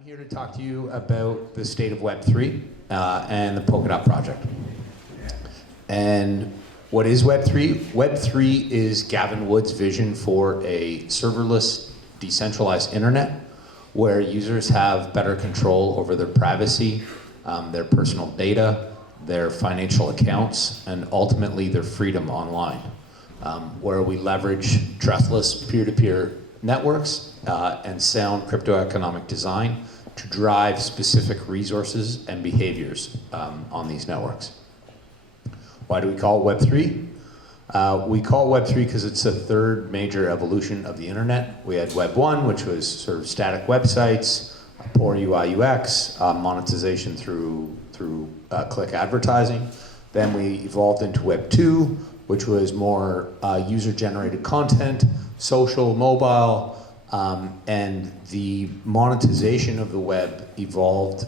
I'm here to talk to you about the state of Web3 and the Polkadot project. And what is Web3? Web3 is Gavin Wood's vision for a serverless, decentralized internet where users have better control over their privacy, their personal data, their financial accounts, and ultimately their freedom online, where we leverage trustless peer-to-peer networks and sound crypto-economic design to drive specific resources and behaviors on these networks. Why do we call it Web3? We call it Web3 because it's the third major evolution of the internet. We had Web 1, which was sort of static websites, poor UI UX, monetization through click advertising. Then we evolved into Web 2, which was more user-generated content, social, mobile, and the monetization of the web evolved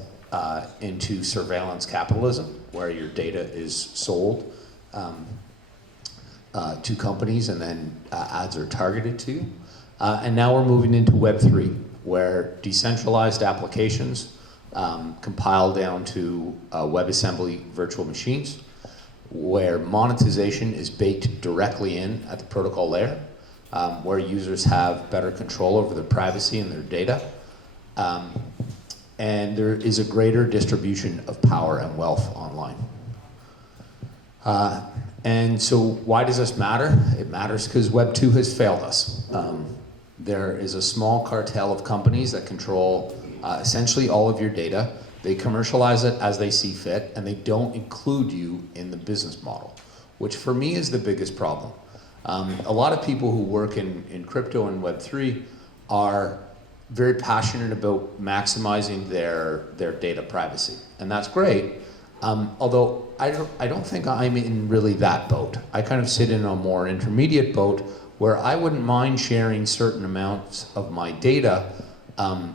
into surveillance capitalism, where your data is sold to companies and then ads are targeted to you. And now we're moving into Web 3, where decentralized applications compile down to WebAssembly virtual machines, where monetization is baked directly in at the protocol layer, where users have better control over their privacy and their data. And there is a greater distribution of power and wealth online. And so why does this matter? It matters because Web 2 has failed us. There is a small cartel of companies that control essentially all of your data. They commercialize it as they see fit, and they don't include you in the business model, which for me is the biggest problem. A lot of people who work in crypto and Web3 are very passionate about maximizing their data privacy, and that's great. Although I don't think I'm in really that boat. I kind of sit in a more intermediate boat where I wouldn't mind sharing certain amounts of my data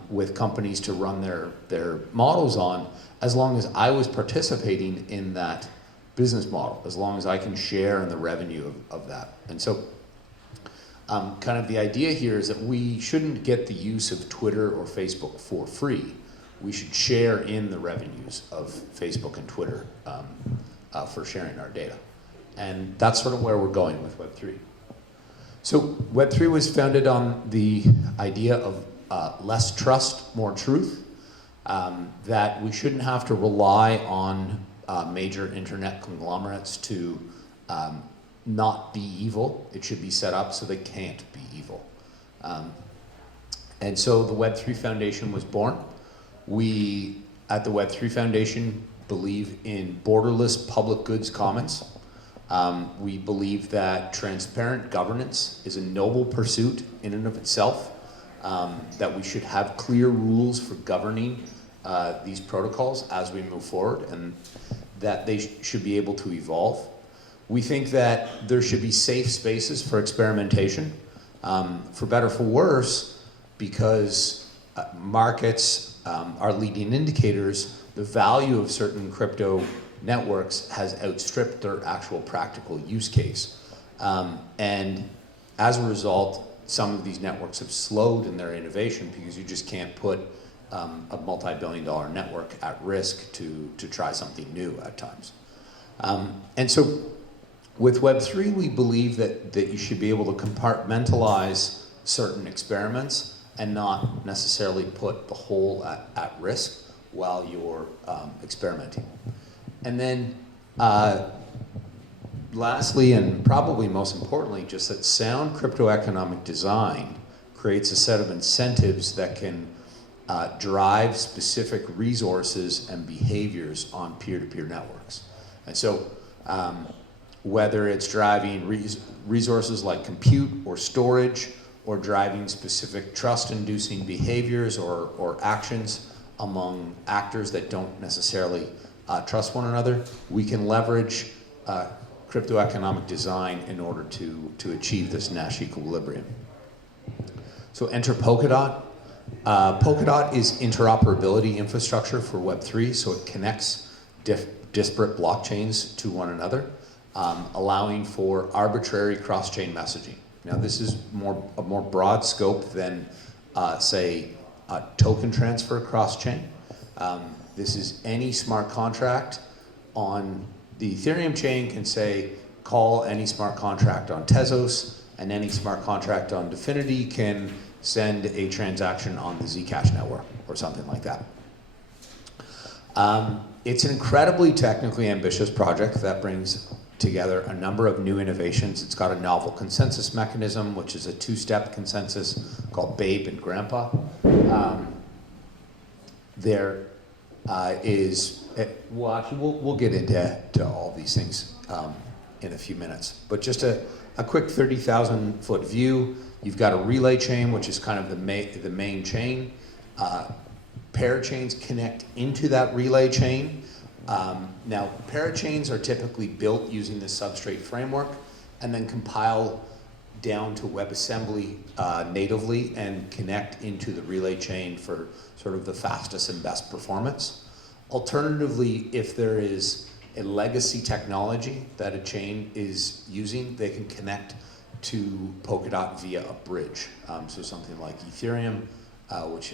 with companies to run their models on, as long as I was participating in that business model, as long as I can share in the revenue of that. And so kind of the idea here is that we shouldn't get the use of Twitter or Facebook for free. We should share in the revenues of Facebook and Twitter for sharing our data. And that's sort of where we're going with Web3. So Web3 was founded on the idea of less trust, more truth, that we shouldn't have to rely on major internet conglomerates to not be evil. It should be set up so they can't be evil. And so the Web3 Foundation was born. We, at the Web3 Foundation, believe in borderless public goods commons. We believe that transparent governance is a noble pursuit in and of itself, that we should have clear rules for governing these protocols as we move forward, and that they should be able to evolve. We think that there should be safe spaces for experimentation, for better, for worse, because markets are leading indicators. The value of certain crypto networks has outstripped their actual practical use case. And as a result, some of these networks have slowed in their innovation because you just can't put a multi-billion-dollar network at risk to try something new at times. And so with Web3, we believe that you should be able to compartmentalize certain experiments and not necessarily put the whole at risk while you're experimenting. And then lastly, and probably most importantly, just that sound crypto-economic design creates a set of incentives that can drive specific resources and behaviors on peer-to-peer networks. And so whether it's driving resources like compute or storage, or driving specific trust-inducing behaviors or actions among actors that don't necessarily trust one another, we can leverage crypto-economic design in order to achieve this Nash equilibrium. So enter Polkadot. Polkadot is interoperability infrastructure for Web3, so it connects disparate blockchains to one another, allowing for arbitrary cross-chain messaging. Now this is a more broad scope than, say, token transfer cross-chain. This is any smart contract on the Ethereum chain can say, call any smart contract on Tezos, and any smart contract on Dfinity can send a transaction on the Zcash network or something like that. It's an incredibly technically ambitious project that brings together a number of new innovations. It's got a novel consensus mechanism, which is a two-step consensus called Babe and Grandpa. Well, actually, we'll get into all these things in a few minutes. But just a quick 30,000-foot view. You've got a relay chain, which is kind of the main chain. Parachains connect into that relay chain. Now, parachains are typically built using the Substrate framework and then compile down to WebAssembly natively and connect into the relay chain for sort of the fastest and best performance. Alternatively, if there is a legacy technology that a chain is using, they can connect to Polkadot via a bridge. So something like Ethereum, which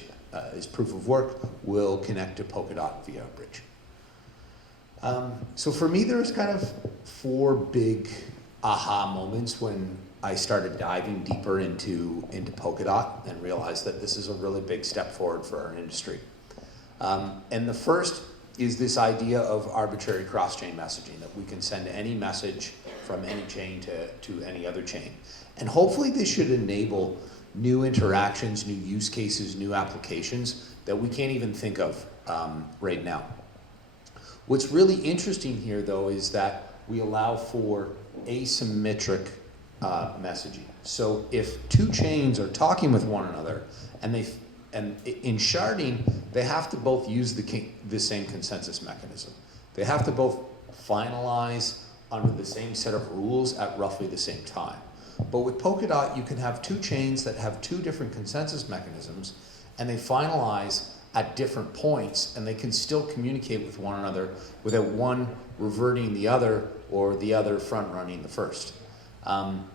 is proof of work, will connect to Polkadot via a bridge. So for me, there's kind of 4 big aha moments when I started diving deeper into Polkadot and realized that this is a really big step forward for our industry. And the first is this idea of arbitrary cross-chain messaging, that we can send any message from any chain to any other chain. And hopefully this should enable new interactions, new use cases, new applications that we can't even think of right now. What's really interesting here, though, is that we allow for asymmetric messaging. So if 2 chains are talking with one another, and in sharding, they have to both use the same consensus mechanism. They have to both finalize under the same set of rules at roughly the same time. But with Polkadot, you can have 2 chains that have 2 different consensus mechanisms, and they finalize at different points, and they can still communicate with one another without one reverting the other or the other front-running the first.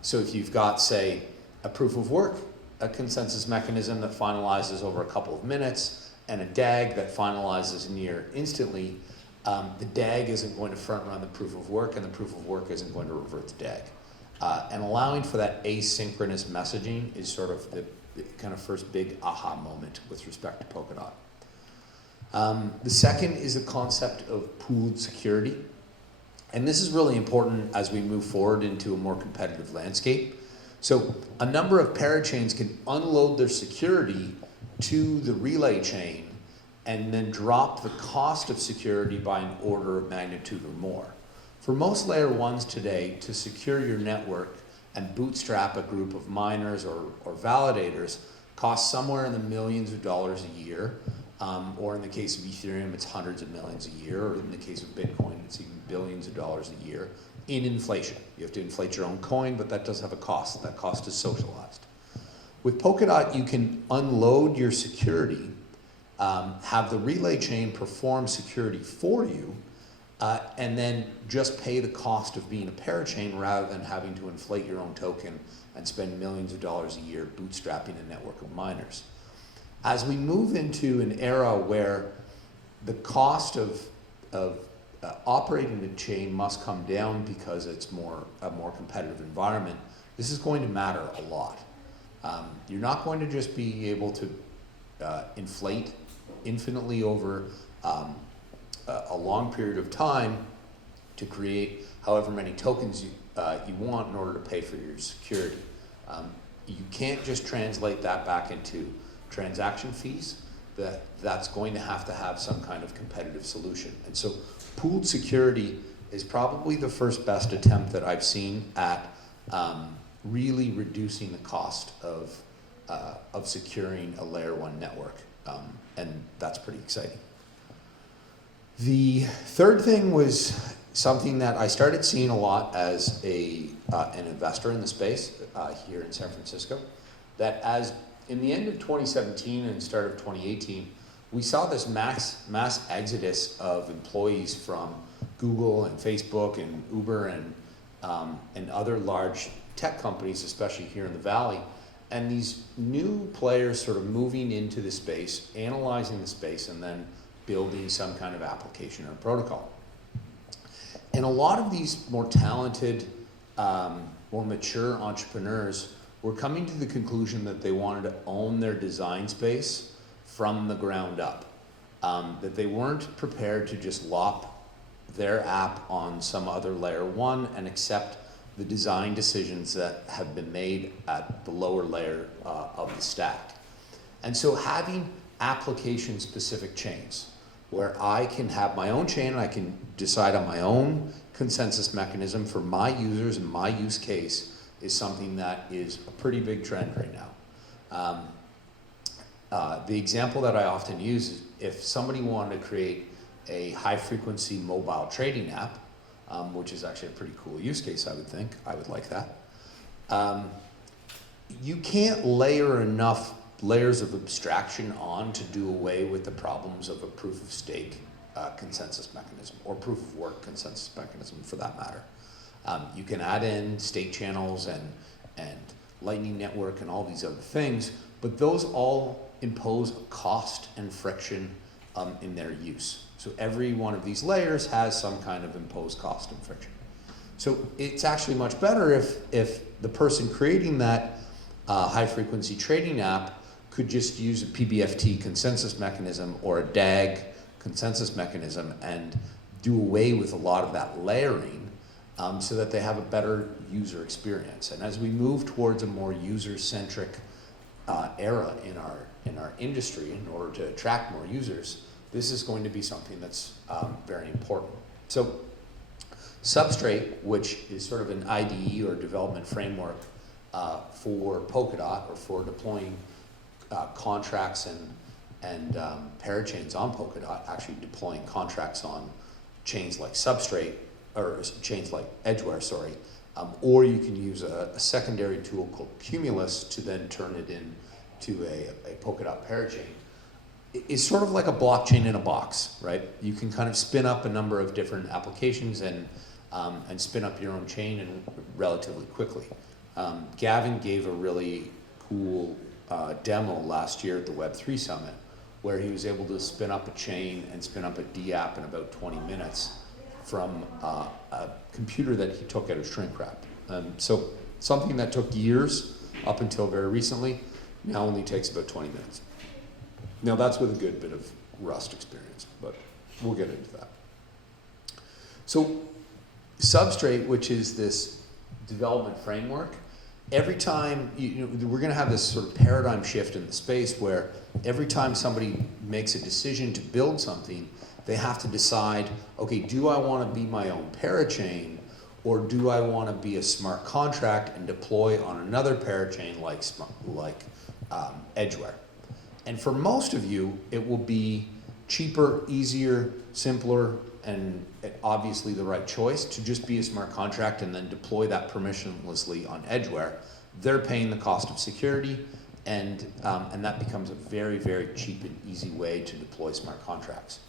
So if you've got, say, a proof of work, a consensus mechanism that finalizes over a couple of minutes, and a DAG that finalizes near instantly, the DAG isn't going to front-run the proof of work, and the proof of work isn't going to revert the DAG. And allowing for that asynchronous messaging is sort of the kind of first big aha moment with respect to Polkadot. The second is the concept of pooled security. And this is really important as we move forward into a more competitive landscape. So a number of parachains can unload their security to the relay chain and then drop the cost of security by an order of magnitude or more. For most layer 1s today, to secure your network and bootstrap a group of miners or validators costs somewhere in the millions of dollars a year. Or in the case of Ethereum, it's hundreds of millions a year, or in the case of Bitcoin, it's even billions of dollars a year in inflation. You have to inflate your own coin, but that does have a cost. That cost is socialized. With Polkadot, you can unload your security, have the relay chain perform security for you, and then just pay the cost of being a parachain rather than having to inflate your own token and spend millions of dollars a year bootstrapping a network of miners. As we move into an era where the cost of operating the chain must come down because it's a more competitive environment, this is going to matter a lot. You're not going to just be able to inflate infinitely over a long period of time to create however many tokens you want in order to pay for your security. You can't just translate that back into transaction fees. That's going to have some kind of competitive solution. And so pooled security is probably the first best attempt that I've seen at really reducing the cost of securing a layer 1 network. And that's pretty exciting. The third thing was something that I started seeing a lot as an investor in the space here in San Francisco, that as in the end of 2017 and start of 2018, we saw this mass exodus of employees from Google and Facebook and Uber and other large tech companies, especially here in the Valley, And these new players sort of moving into the space, analyzing the space, and then building some kind of application or protocol. And a lot of these more talented, more mature entrepreneurs were coming to the conclusion that they wanted to own their design space from the ground up. That they weren't prepared to just lop their app on some other layer one and accept the design decisions that have been made at the lower layer of the stack. And so having application-specific chains, where I can have my own chain, I can decide on my own consensus mechanism for my users and my use case, is something that is a pretty big trend right now. The example that I often use is if somebody wanted to create a high-frequency mobile trading app, which is actually a pretty cool use case, I would think. I would like that. You can't layer enough layers of abstraction on to do away with the problems of a proof of stake consensus mechanism, or proof of work consensus mechanism for that matter. You can add in state channels and Lightning Network and all these other things, but those all impose a cost and friction in their use. So every one of these layers has some kind of imposed cost and friction. So it's actually much better if the person creating that high-frequency trading app could just use a PBFT consensus mechanism or a DAG consensus mechanism and do away with a lot of that layering so that they have a better user experience. And as we move towards a more user-centric era in our industry, in order to attract more users, this is going to be something that's very important. So Substrate, which is sort of an IDE or development framework for Polkadot, or for deploying contracts and parachains on Polkadot, actually deploying contracts on chains like Substrate, or chains like Edgeware, sorry, or you can use a secondary tool called Cumulus to then turn it into a Polkadot parachain. It's sort of like a blockchain in a box, right? You can kind of spin up a number of different applications and spin up your own chain and relatively quickly. Gavin gave a really cool demo last year at the Web3 Summit, where he was able to spin up a chain and spin up a DApp in about 20 minutes from a computer that he took out of shrink wrap. So something that took years up until very recently now only takes about 20 minutes. Now that's with a good bit of Rust experience, but we'll get into that. So Substrate, which is this development framework, every time, we're gonna have this sort of paradigm shift in the space where every time somebody makes a decision to build something, they have to decide, okay, do I wanna be my own parachain, or do I wanna be a smart contract and deploy on another parachain like Edgeware? And for most of you, it will be cheaper, easier, simpler, and obviously the right choice to just be a smart contract and then deploy that permissionlessly on Edgeware. They're paying the cost of security, and that becomes a very, very cheap and easy way to deploy smart contracts.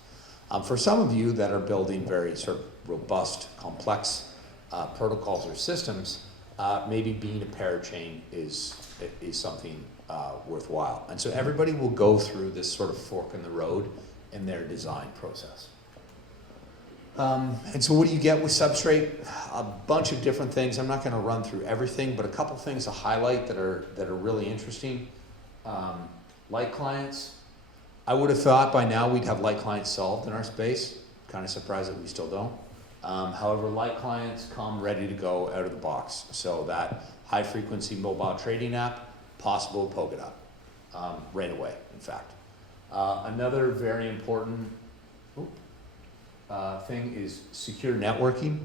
For some of you that are building very sort of robust, complex protocols or systems, maybe being a parachain is something worthwhile. And so everybody will go through this sort of fork in the road in their design process. And so what do you get with Substrate? A bunch of different things. I'm not going to run through everything, but a couple things to highlight that are really interesting. Light clients. I would have thought by now we'd have light clients solved in our space. Kind of surprised that we still don't. However, light clients come ready to go out of the box. So that high frequency mobile trading app, possible with Polkadot, right away, in fact. Another very important thing is secure networking.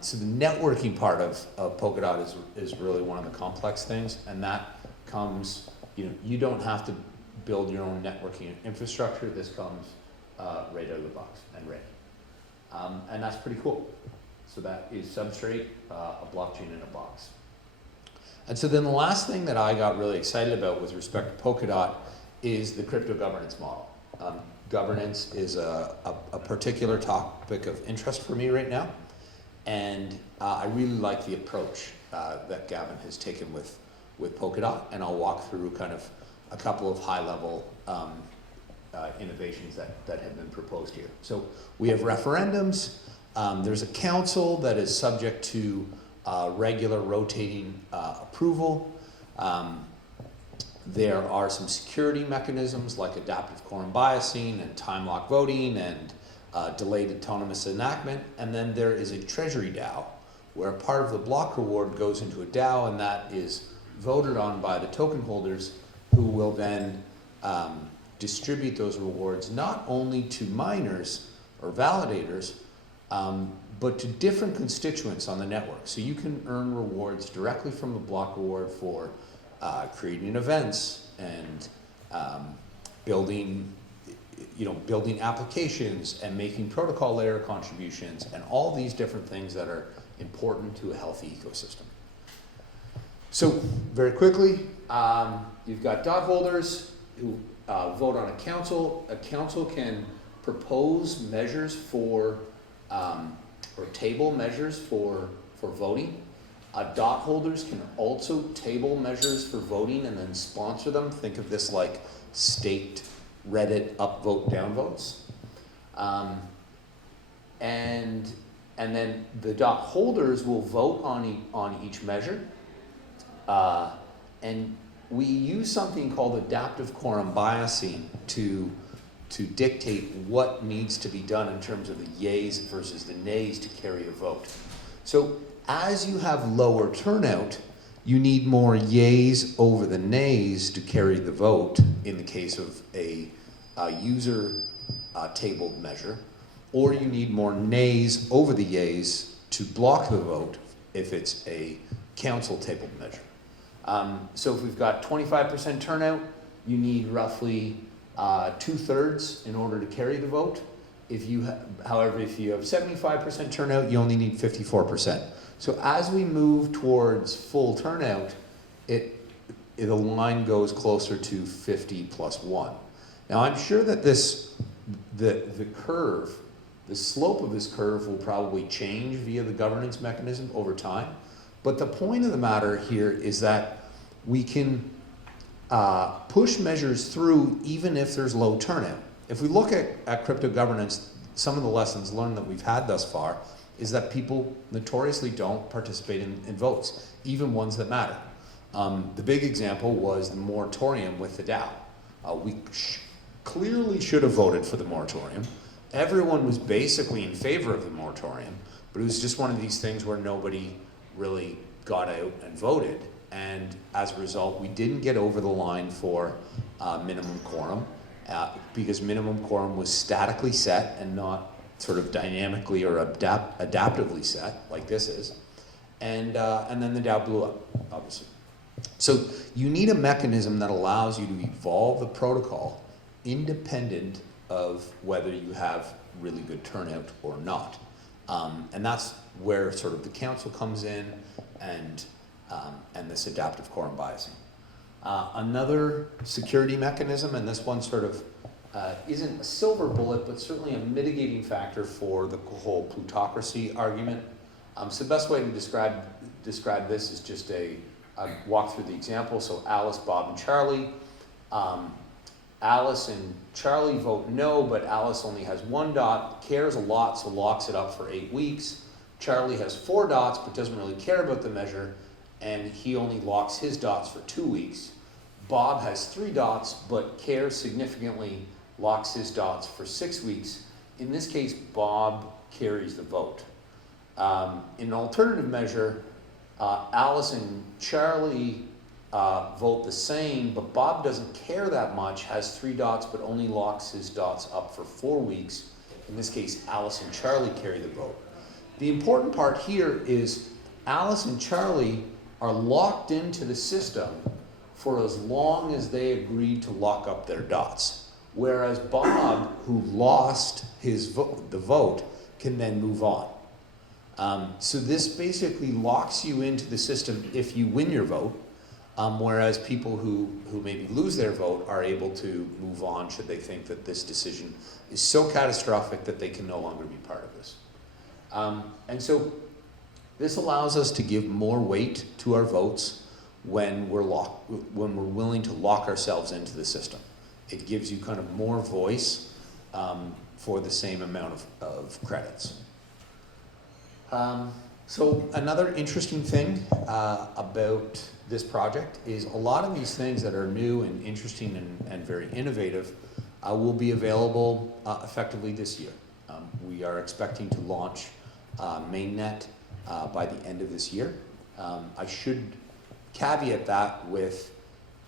So the networking part of Polkadot is really one of the complex things, and that comes, you don't have to build your own networking infrastructure. This comes right out of the box and ready. And that's pretty cool. So that is Substrate, a blockchain in a box. And so then the last thing that I got really excited about with respect to Polkadot is the crypto governance model. Governance is a particular topic of interest for me right now. And I really like the approach that Gavin has taken with with Polkadot, and I'll walk through kind of a couple of high-level innovations that have been proposed here. So we have referendums. There's a council that is subject to regular rotating approval. There are some security mechanisms like adaptive quorum biasing and time lock voting and delayed autonomous enactment. And then there is a treasury DAO where part of the block reward goes into a DAO, and that is voted on by the token holders, who will then distribute those rewards not only to miners or validators, but to different constituents on the network. So you can earn rewards directly from the block reward for creating events and building applications and making protocol layer contributions and all these different things that are important to a healthy ecosystem. So very quickly, you've got dot holders who vote on a council. A council can propose measures for, or table measures for voting. Dot holders can also table measures for voting and then sponsor them. Think of this like staked Reddit upvote downvotes. And then the dot holders will vote on each measure. And we use something called adaptive quorum biasing to dictate what needs to be done in terms of the yays versus the nays to carry a vote. So as you have lower turnout, you need more yays over the nays to carry the vote in the case of a user tabled measure, or you need more nays over the yays to block the vote if it's a council tabled measure. So if we've got 25% turnout, you need roughly 2/3 in order to carry the vote. However, if you have 75% turnout, you only need 54%. So as we move towards full turnout, the line goes closer to 50 plus 1. Now I'm sure that the curve, the slope of this curve will probably change via the governance mechanism over time. But the point of the matter here is that we can push measures through even if there's low turnout. If we look at crypto governance, some of the lessons learned that we've had thus far is that people notoriously don't participate in votes, even ones that matter. The big example was the moratorium with the DAO. We clearly should have voted for the moratorium. Everyone was basically in favor of the moratorium, but it was just one of these things where nobody really got out and voted. And as a result, we didn't get over the line for minimum quorum because minimum quorum was statically set and not sort of dynamically or adaptively set like this is. And then the DAO blew up, obviously. So you need a mechanism that allows you to evolve the protocol independent of whether you have really good turnout or not. And that's where sort of the council comes in and this adaptive quorum biasing. Another security mechanism, and this one sort of isn't a silver bullet, but certainly a mitigating factor for the whole plutocracy argument. So the best way to describe this is just a walk through the example. So Alice, Bob, and Charlie. Alice and Charlie vote no, but Alice only has 1 dot, cares a lot, so locks it up for 8 weeks. Charlie has 4 dots, but doesn't really care about the measure, and he only locks his dots for 2 weeks. Bob has 3 dots, but cares significantly, locks his dots for 6 weeks. In this case, Bob carries the vote. In an alternative measure, Alice and Charlie vote the same, but Bob doesn't care that much, has 3 dots, but only locks his dots up for 4 weeks. In this case, Alice and Charlie carry the vote. The important part here is Alice and Charlie are locked into the system for as long as they agreed to lock up their dots. Whereas Bob, who lost the vote, can then move on. So this basically locks you into the system if you win your vote, whereas people who maybe lose their vote are able to move on should they think that this decision is so catastrophic that they can no longer be part of this. And so this allows us to give more weight to our votes when we're willing to lock ourselves into the system. It gives you kind of more voice for the same amount of credits. So another interesting thing about this project is a lot of these things that are new and interesting and very innovative will be available effectively this year. We are expecting to launch mainnet by the end of this year. I should caveat that with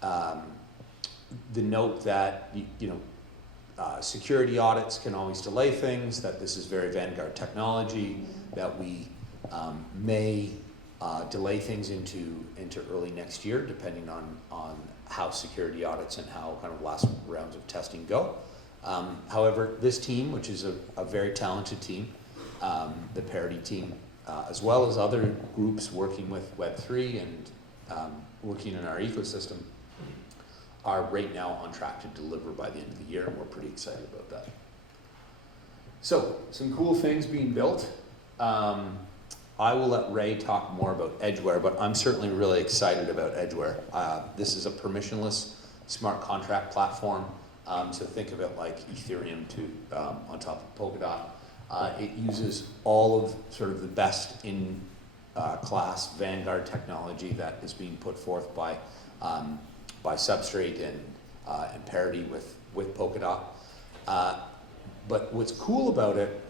the note that security audits can always delay things, that this is very vanguard technology, that we may delay things into early next year, depending on how security audits and how kind of last rounds of testing go. However, this team, which is a very talented team, the Parity team, as well as other groups working with Web3 and working in our ecosystem, are right now on track to deliver by the end of the year, and we're pretty excited about that. So, some cool things being built. I will let Ray talk more about Edgeware, but I'm certainly really excited about Edgeware. This is a permissionless smart contract platform, so think of it like Ethereum on top of Polkadot. It uses all of sort of the best in class vanguard technology that is being put forth by Substrate and Parity with Polkadot. But what's cool about it,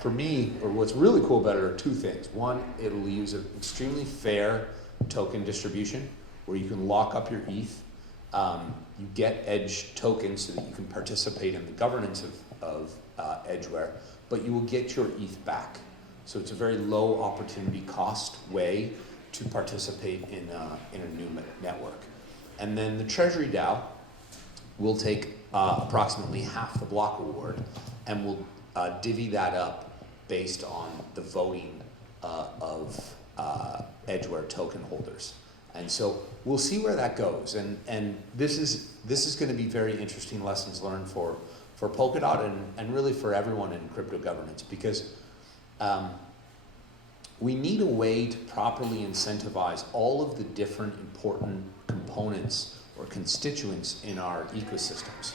for me, or what's really cool about it are two things. One, it'll use an extremely fair token distribution where you can lock up your ETH. You get Edge tokens so that you can participate in the governance of Edgeware, but you will get your ETH back. So it's a very low opportunity cost way to participate in a new network. And then the Treasury DAO will take approximately half the block reward and will divvy that up based on the voting of Edgeware token holders. And so we'll see where that goes. And this is going to be very interesting lessons learned for Polkadot and really for everyone in crypto governance, because we need a way to properly incentivize all of the different important components or constituents in our ecosystems.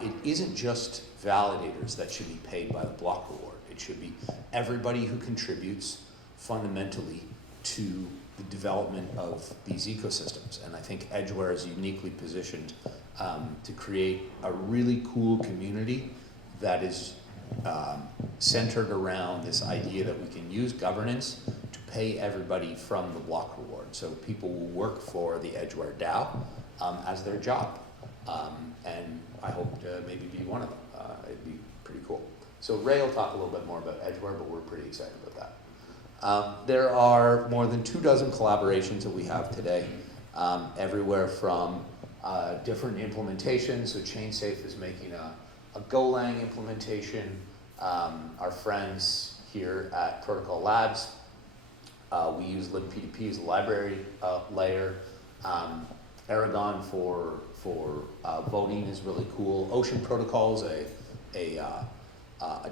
It isn't just validators that should be paid by the block reward. It should be everybody who contributes fundamentally to the development of these ecosystems. And I think Edgeware is uniquely positioned to create a really cool community that is centered around this idea that we can use governance to pay everybody from the block reward. So people will work for the Edgeware DAO as their job. And I hope to maybe be one of them. It'd be pretty cool. So Ray will talk a little bit more about Edgeware, but we're pretty excited about that. There are more than 24 collaborations that we have today, everywhere from different implementations. So ChainSafe is making a Golang implementation. Our friends here at Protocol Labs, we use libp2p as a library layer. Aragon for voting is really cool. Ocean Protocol is a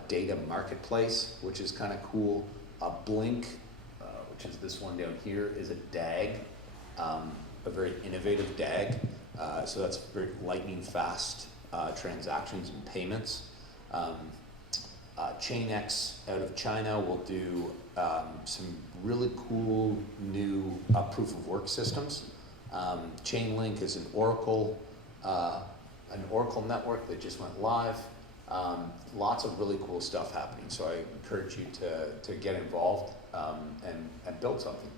data marketplace, which is kind of cool. Blink, which is this one down here, is a DAG, a very innovative DAG. So that's very lightning fast transactions and payments. ChainX out of China will do some really cool new proof of work systems. Chainlink is an Oracle network that just went live. Lots of really cool stuff happening. So I encourage you to get involved and build something.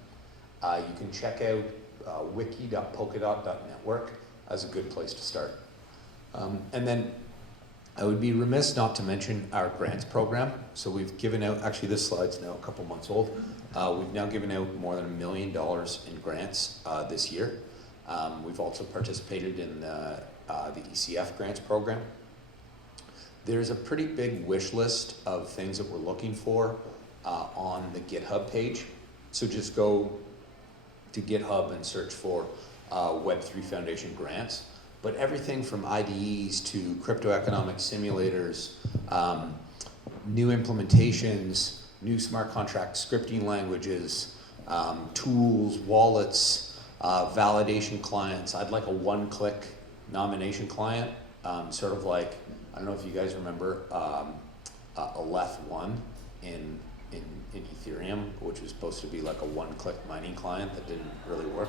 You can check out wiki.polkadot.network as a good place to start. And then I would be remiss not to mention our grants program. So we've given out, actually this slide's now a couple months old. We've now given out more than $1 million in grants this year. We've also participated in the ECF grants program. There's a pretty big wish list of things that we're looking for on the GitHub page. So just go to GitHub and search for Web3 Foundation grants. But everything from IDEs to crypto economic simulators, new implementations, new smart contract scripting languages, tools, wallets, Validation clients, I'd like a one-click nomination client, sort of like, I don't know if you guys remember Aleph 1 in Ethereum, which was supposed to be like a one-click mining client that didn't really work.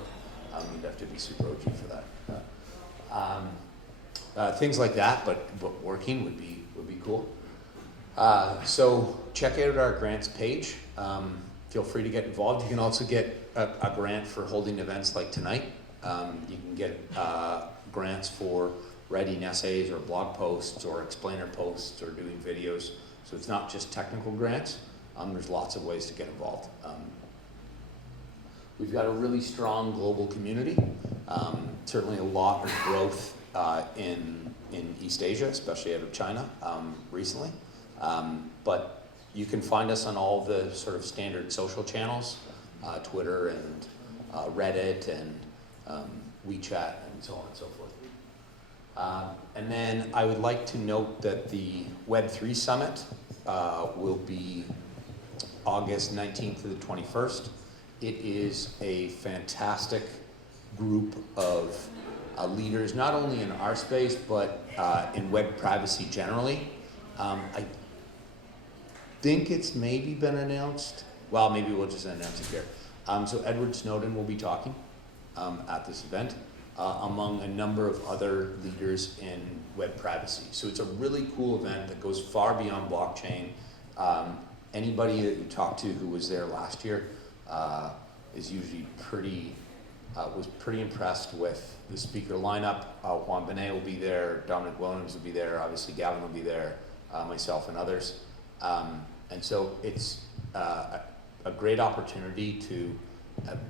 You'd have to be super OG for that. Things like that, but working would be cool. So check out our grants page. Feel free to get involved. You can also get a grant for holding events like tonight. You can get grants for writing essays or blog posts or explainer posts or doing videos. So it's not just technical grants. There's lots of ways to get involved. We've got a really strong global community. Certainly a lot of growth in East Asia, especially out of China recently. But you can find us on all the sort of standard social channels, Twitter and Reddit and WeChat and so on and so forth. And then I would like to note that the Web3 Summit will be August 19th to the 21st. It is a fantastic group of leaders, not only in our space, but in web privacy generally. I think it's maybe been announced. Well, maybe we'll just announce it here. So Edward Snowden will be talking at this event, among a number of other leaders in web privacy. So it's a really cool event that goes far beyond blockchain. Anybody that you talk to who was there last year is usually was pretty impressed with the speaker lineup. Juan Benet will be there, Dominic Williams will be there, obviously Gavin will be there, myself and others. And so it's a great opportunity to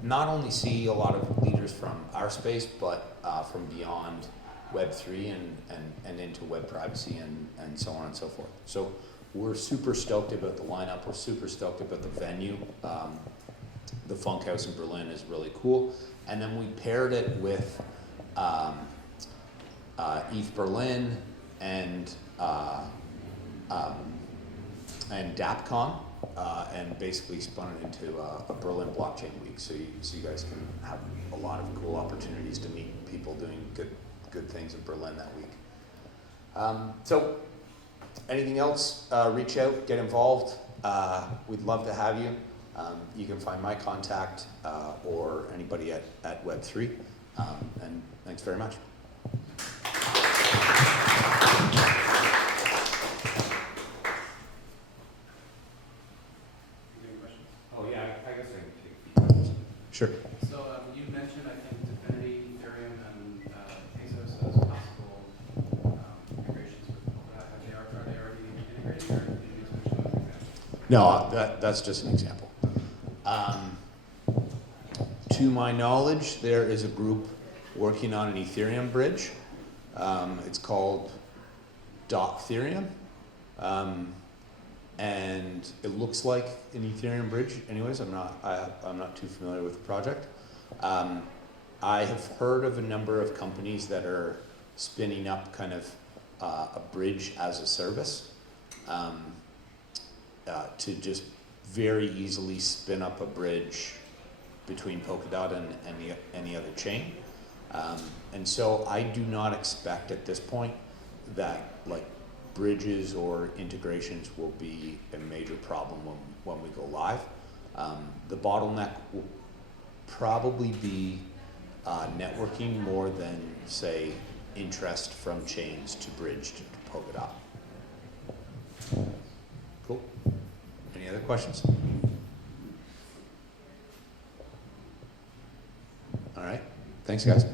not only see a lot of leaders from our space, but from beyond Web3 and into web privacy and so on and so forth. So we're super stoked about the lineup. We're super stoked about the venue. The Funk House in Berlin is really cool. And then we paired it with ETH Berlin and DAppCon, and basically spun it into a Berlin Blockchain Week. So you guys can have a lot of cool opportunities to meet people doing good things in Berlin that week. So anything else, reach out, get involved. We'd love to have you. You can find my contact or anybody at Web3. And thanks very much. Sure. So you mentioned, I think, Divinity, Ethereum, and Tezos as possible integrations with Polkadot. Are they already integrated, or did you just mention those examples? No, that's just an example. To my knowledge, there is a group working on an Ethereum bridge. It's called Ethereum. And it looks like an Ethereum bridge. Anyways, I'm not too familiar with the project. I have heard of a number of companies that are spinning up kind of a bridge as a service to just very easily spin up a bridge between Polkadot and any other chain. And so I do not expect at this point that like bridges or integrations will be a major problem when we go live. The bottleneck will probably be networking more than, say, interest from chains to bridge to Polkadot. Cool. Any other questions? All right. Thanks, guys.